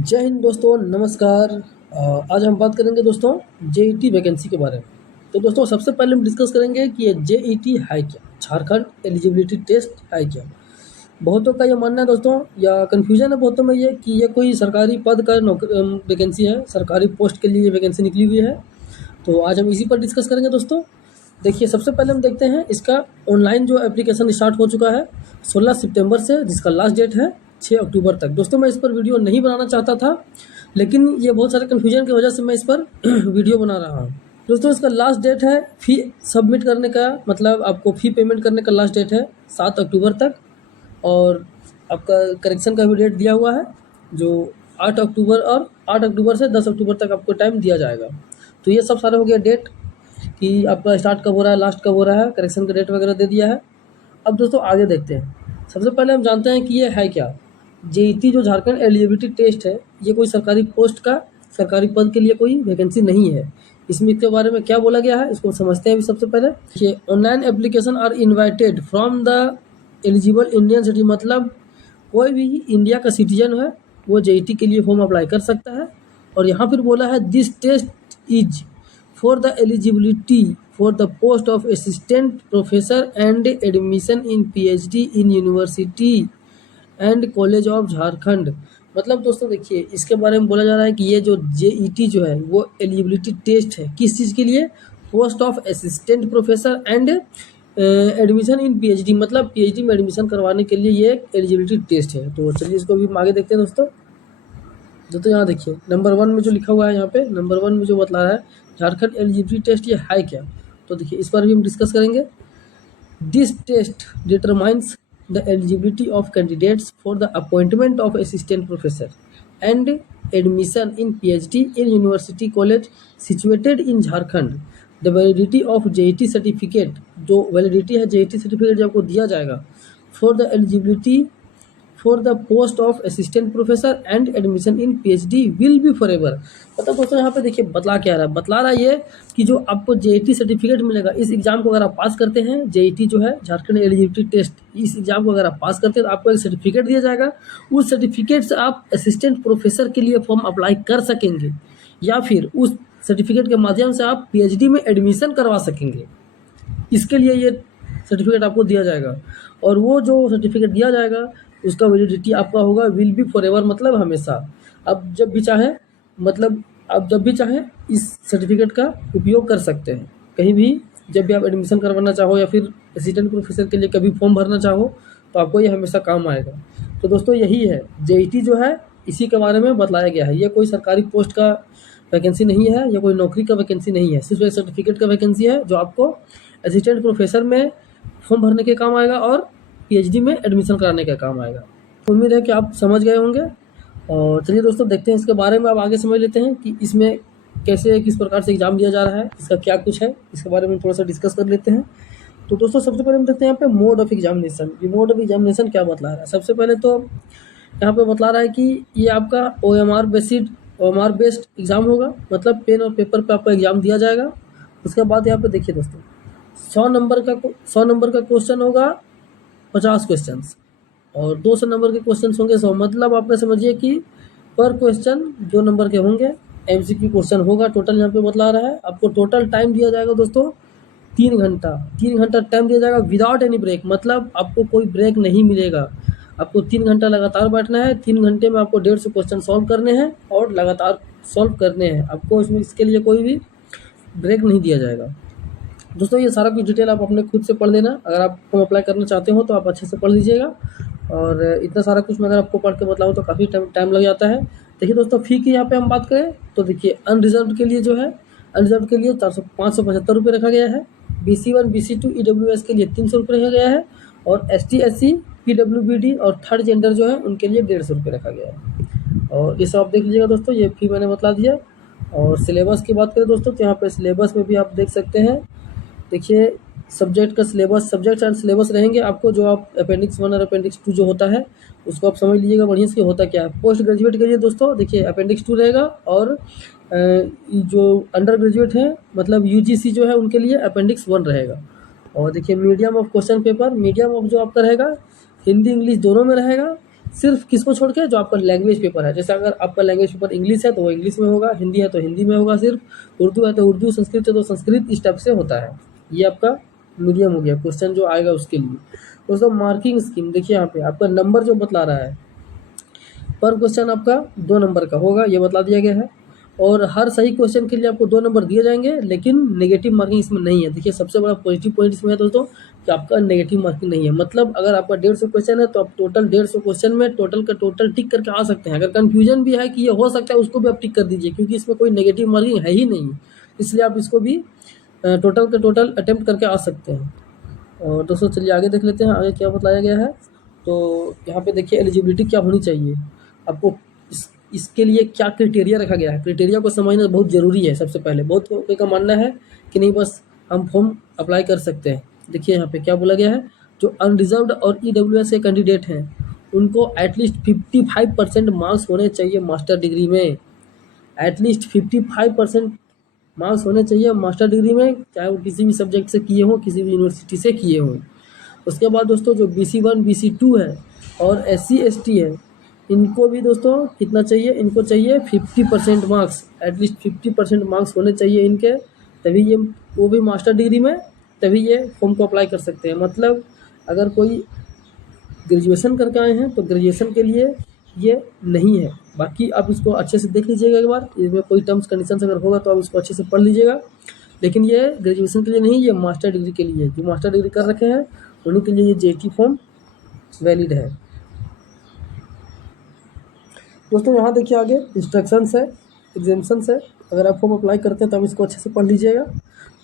जय हिंद दोस्तों, नमस्कार। आज हम बात करेंगे दोस्तों जेईटी वैकेंसी के बारे में। तो दोस्तों सबसे पहले हम डिस्कस करेंगे कि ये जेईटी है क्या, झारखंड एलिजिबिलिटी टेस्ट है क्या। बहुतों का ये मानना है दोस्तों, या कन्फ्यूजन है बहुतों में ये कि ये कोई सरकारी पद का वैकेंसी है, सरकारी पोस्ट के लिए ये वैकेंसी निकली हुई है। तो आज हम इसी पर डिस्कस करेंगे दोस्तों। देखिए, सबसे पहले हम देखते हैं इसका ऑनलाइन जो एप्लीकेशन स्टार्ट हो चुका है 16 सितंबर से, जिसका लास्ट डेट है 6 अक्टूबर तक। दोस्तों मैं इस पर वीडियो नहीं बनाना चाहता था, लेकिन ये बहुत सारे कन्फ्यूजन की वजह से मैं इस पर वीडियो बना रहा हूँ। दोस्तों इसका लास्ट डेट है फ़ी सबमिट करने का, मतलब आपको फ़ी पेमेंट करने का लास्ट डेट है 7 अक्टूबर तक। और आपका करेक्शन का भी डेट दिया हुआ है जो 8 अक्टूबर, और 8 अक्टूबर से 10 अक्टूबर तक आपको टाइम दिया जाएगा। तो ये सब सारे हो गया डेट कि आपका स्टार्ट कब हो रहा है, लास्ट कब हो रहा है, करेक्शन का डेट वगैरह दे दिया है। अब दोस्तों आगे देखते हैं। सबसे पहले हम जानते हैं कि ये है क्या। जेईटी जो झारखंड एलिजिबिलिटी टेस्ट है, ये कोई सरकारी पोस्ट का, सरकारी पद के लिए कोई वैकेंसी नहीं है। इसमें इसके बारे में क्या बोला गया है इसको समझते हैं अभी। सबसे पहले ये online application are invited from the eligible Indian city, मतलब कोई भी इंडिया का सिटीजन है वो जेईटी के लिए फॉर्म अप्लाई कर सकता है। और यहाँ फिर बोला है this test is for the eligibility for the post of assistant professor and admission in PhD in University and College of Jharkhand. मतलब दोस्तों देखिए, इसके बारे में बोला जा रहा है कि ये जो जेईटी जो है वो एलिजिबिलिटी टेस्ट है किस चीज़ के लिए, post of assistant professor and admission in PhD, मतलब पीएचडी में एडमिशन करवाने के लिए ये एलिजिबिलिटी टेस्ट है। तो चलिए इसको भी हम आगे देखते हैं दोस्तों। तो यहाँ देखिए नंबर 1 में जो लिखा हुआ है, यहाँ पे नंबर 1 में जो बतला रहा है झारखंड एलिजिबिलिटी टेस्ट, ये है क्या। तो देखिए इस पर भी हम डिस्कस करेंगे। This test determines the eligibility of candidates for the appointment of assistant professor and admission in PhD in university college situated in Jharkhand. The validity of JET certificate, जो वैलिडिटी है जेईटी सर्टिफिकेट जो आपको दिया जाएगा for the eligibility for the post of assistant professor and admission in PhD will be forever. मतलब दोस्तों यहाँ पे देखिए बतला क्या रहा है, बतला रहा है ये कि जो आपको जेईटी सर्टिफिकेट मिलेगा, इस एग्जाम को अगर आप पास करते हैं, जेईटी जो है झारखंड एलिजिबिलिटी टेस्ट, इस एग्जाम को अगर आप पास करते हैं तो आपको एक सर्टिफिकेट दिया जाएगा। उस सर्टिफिकेट से आप असिस्टेंट प्रोफेसर के लिए फॉर्म अप्लाई कर सकेंगे, या फिर उस सर्टिफिकेट के माध्यम से आप पीएचडी में एडमिशन करवा सकेंगे। इसके लिए ये सर्टिफिकेट आपको दिया जाएगा, और वो जो सर्टिफिकेट दिया जाएगा उसका वैलिडिटी आपका होगा विल बी फॉर एवर, मतलब हमेशा। आप जब भी चाहें, मतलब आप जब भी चाहें इस सर्टिफिकेट का उपयोग कर सकते हैं कहीं भी, जब भी आप एडमिशन करवाना चाहो या फिर असिस्टेंट प्रोफेसर के लिए कभी फॉर्म भरना चाहो तो आपको ये हमेशा काम आएगा। तो दोस्तों यही है जेईटी जो है, इसी के बारे में बतलाया गया है। ये कोई सरकारी पोस्ट का वैकेंसी नहीं है, या कोई नौकरी का वैकेंसी नहीं है, सिर्फ एक सर्टिफिकेट का वैकेंसी है जो आपको असिस्टेंट प्रोफेसर में फॉर्म भरने के काम आएगा और पीएचडी में एडमिशन कराने का काम आएगा। उम्मीद है कि आप समझ गए होंगे। और चलिए दोस्तों देखते हैं इसके बारे में, अब आगे समझ लेते हैं कि इसमें कैसे, किस प्रकार से एग्जाम दिया जा रहा है, इसका क्या कुछ है, इसके बारे में थोड़ा सा डिस्कस कर लेते हैं। तो दोस्तों सबसे पहले हम देखते हैं यहाँ पे मोड ऑफ एग्जामिनेशन। ये मोड ऑफ एग्जामिनेशन क्या बतला रहा है। सबसे पहले तो यहाँ पे बतला रहा है कि ये आपका OMR बेस्ड एग्जाम होगा, मतलब पेन और पेपर पे आपका एग्जाम दिया जाएगा। उसके बाद यहाँ पे देखिए दोस्तों 100 नंबर का क्वेश्चन होगा, 50 क्वेश्चन, और 200 नंबर के क्वेश्चन होंगे 100, मतलब आप समझिए कि पर क्वेश्चन 2 नंबर के होंगे। एमसीक्यू क्वेश्चन होगा टोटल, यहाँ पे बतला रहा है। आपको टोटल टाइम दिया जाएगा दोस्तों 3 घंटा। 3 घंटा टाइम दिया जाएगा विदाउट एनी ब्रेक, मतलब आपको कोई ब्रेक नहीं मिलेगा। आपको 3 घंटा लगातार बैठना है। 3 घंटे में आपको 150 क्वेश्चन सॉल्व करने हैं और लगातार सॉल्व करने हैं आपको, इसमें इसके लिए कोई भी ब्रेक नहीं दिया जाएगा। दोस्तों ये सारा कुछ डिटेल आप अपने खुद से पढ़ लेना, अगर आप फॉर्म अप्लाई करना चाहते हो तो आप अच्छे से पढ़ लीजिएगा। और इतना सारा कुछ मैं अगर आपको पढ़ के बताऊँ तो काफ़ी टाइम लग जाता है। देखिए दोस्तों फ़ी की यहाँ पे हम बात करें तो देखिए अनरिजर्व के लिए जो है, अनरिजर्व के लिए 575 रुपये रखा गया है। BC1 BC2 EWS के लिए 300 रुपये रखा गया है, और ST SC PWBD और थर्ड जेंडर जो है उनके लिए 150 रुपये रखा गया है। और ये सब आप देख लीजिएगा दोस्तों, ये फ़ी मैंने बता दिया। और सिलेबस की बात करें दोस्तों तो यहाँ पे सिलेबस में भी आप देख सकते हैं। देखिए सब्जेक्ट का सिलेबस, सब्जेक्ट एंड सिलेबस रहेंगे आपको, जो आप अपेंडिक्स 1 और अपेंडिक्स 2 जो होता है उसको आप समझ लीजिएगा बढ़िया से होता क्या है। पोस्ट ग्रेजुएट के लिए दोस्तों देखिए अपेंडिक्स 2 रहेगा, और जो अंडर ग्रेजुएट है मतलब UGC जो है उनके लिए अपेंडिक्स 1 रहेगा। और देखिए medium of question paper, medium of जो आपका रहेगा हिंदी इंग्लिश दोनों में रहेगा। सिर्फ किसको छोड़ के, जो आपका लैंग्वेज पेपर है। जैसे अगर आपका लैंग्वेज पेपर इंग्लिश है तो वो इंग्लिश में होगा, हिंदी है तो हिंदी में होगा सिर्फ, उर्दू है तो उर्दू, संस्कृत है तो संस्कृत, इस टाइप से होता है। ये आपका मीडियम हो गया, क्वेश्चन जो आएगा उसके लिए। दोस्तों मार्किंग स्कीम देखिए, यहाँ पे आपका नंबर जो बतला रहा है, पर क्वेश्चन आपका 2 नंबर का होगा, ये बता दिया गया है। और हर सही क्वेश्चन के लिए आपको 2 नंबर दिए जाएंगे, लेकिन नेगेटिव मार्किंग इसमें नहीं है। देखिए सबसे बड़ा पॉजिटिव पॉइंट इसमें है दोस्तों कि आपका नेगेटिव मार्किंग नहीं है। मतलब अगर आपका 150 क्वेश्चन है तो आप टोटल 150 क्वेश्चन में टोटल का टोटल टिक करके आ सकते हैं। अगर कन्फ्यूजन भी है कि ये हो सकता है, उसको भी आप टिक कर दीजिए, क्योंकि इसमें कोई नेगेटिव मार्किंग है ही नहीं, इसलिए आप इसको भी टोटल का टोटल अटेम्प्ट करके आ सकते हैं। और दोस्तों चलिए आगे देख लेते हैं, आगे क्या बताया गया है। तो यहाँ पे देखिए एलिजिबिलिटी क्या होनी चाहिए, आपको इसके लिए क्या क्राइटेरिया रखा गया है। क्राइटेरिया को समझना बहुत ज़रूरी है। सबसे पहले बहुत कोई का मानना है कि नहीं बस हम फॉर्म अप्लाई कर सकते हैं। देखिए यहाँ पे क्या बोला गया है, जो अनरिजर्व्ड और EWS के कैंडिडेट हैं उनको एटलीस्ट 55% मार्क्स होने चाहिए मास्टर डिग्री में। एटलीस्ट 55% मार्क्स होने चाहिए मास्टर डिग्री में, चाहे वो किसी भी सब्जेक्ट से किए हों, किसी भी यूनिवर्सिटी से किए हों। उसके बाद दोस्तों जो BC1 BC2 है और SC ST है, इनको भी दोस्तों कितना चाहिए, इनको चाहिए 50% मार्क्स, एटलीस्ट 50% मार्क्स होने चाहिए इनके, तभी ये वो भी मास्टर डिग्री में, तभी ये फॉर्म को अप्लाई कर सकते हैं। मतलब अगर कोई ग्रेजुएशन करके आए हैं तो ग्रेजुएशन के लिए ये नहीं है। बाकी आप इसको अच्छे से देख लीजिएगा एक बार, इसमें कोई टर्म्स कंडीशंस अगर होगा तो आप इसको अच्छे से पढ़ लीजिएगा। लेकिन ये ग्रेजुएशन के लिए नहीं, ये मास्टर डिग्री के लिए, जो मास्टर डिग्री कर रखे हैं उन्हीं के लिए ये JET फॉर्म वैलिड है। दोस्तों यहाँ देखिए आगे इंस्ट्रक्शंस है, एग्जाम्शंस है। अगर आप फॉर्म अप्लाई करते हैं तो आप इसको अच्छे से पढ़ लीजिएगा।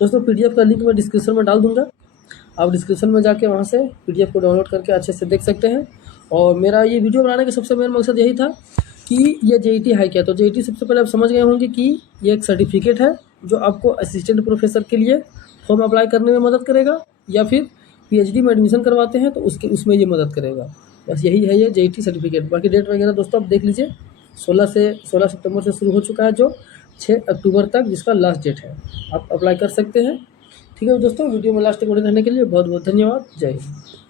दोस्तों PDF का लिंक मैं डिस्क्रिप्शन में डाल दूँगा, आप डिस्क्रिप्शन में जाके वहाँ से PDF को डाउनलोड करके अच्छे से देख सकते हैं। और मेरा ये वीडियो बनाने का सबसे मेन मकसद यही था कि ये JET है क्या। तो JET सबसे पहले आप समझ गए होंगे कि ये एक सर्टिफिकेट है जो आपको असिस्टेंट प्रोफेसर के लिए फॉर्म अप्लाई करने में मदद करेगा, या फिर PhD में एडमिशन करवाते हैं तो उसमें ये मदद करेगा। बस यही है ये JET सर्टिफिकेट। बाकी डेट वगैरह दोस्तों आप देख लीजिए, 16 सितंबर से शुरू हो चुका है, जो 6 अक्टूबर तक जिसका लास्ट डेट है, आप अप्लाई कर सकते हैं। ठीक है दोस्तों, वीडियो में लास्ट तक बने रहने के लिए बहुत बहुत धन्यवाद। जय हिंद।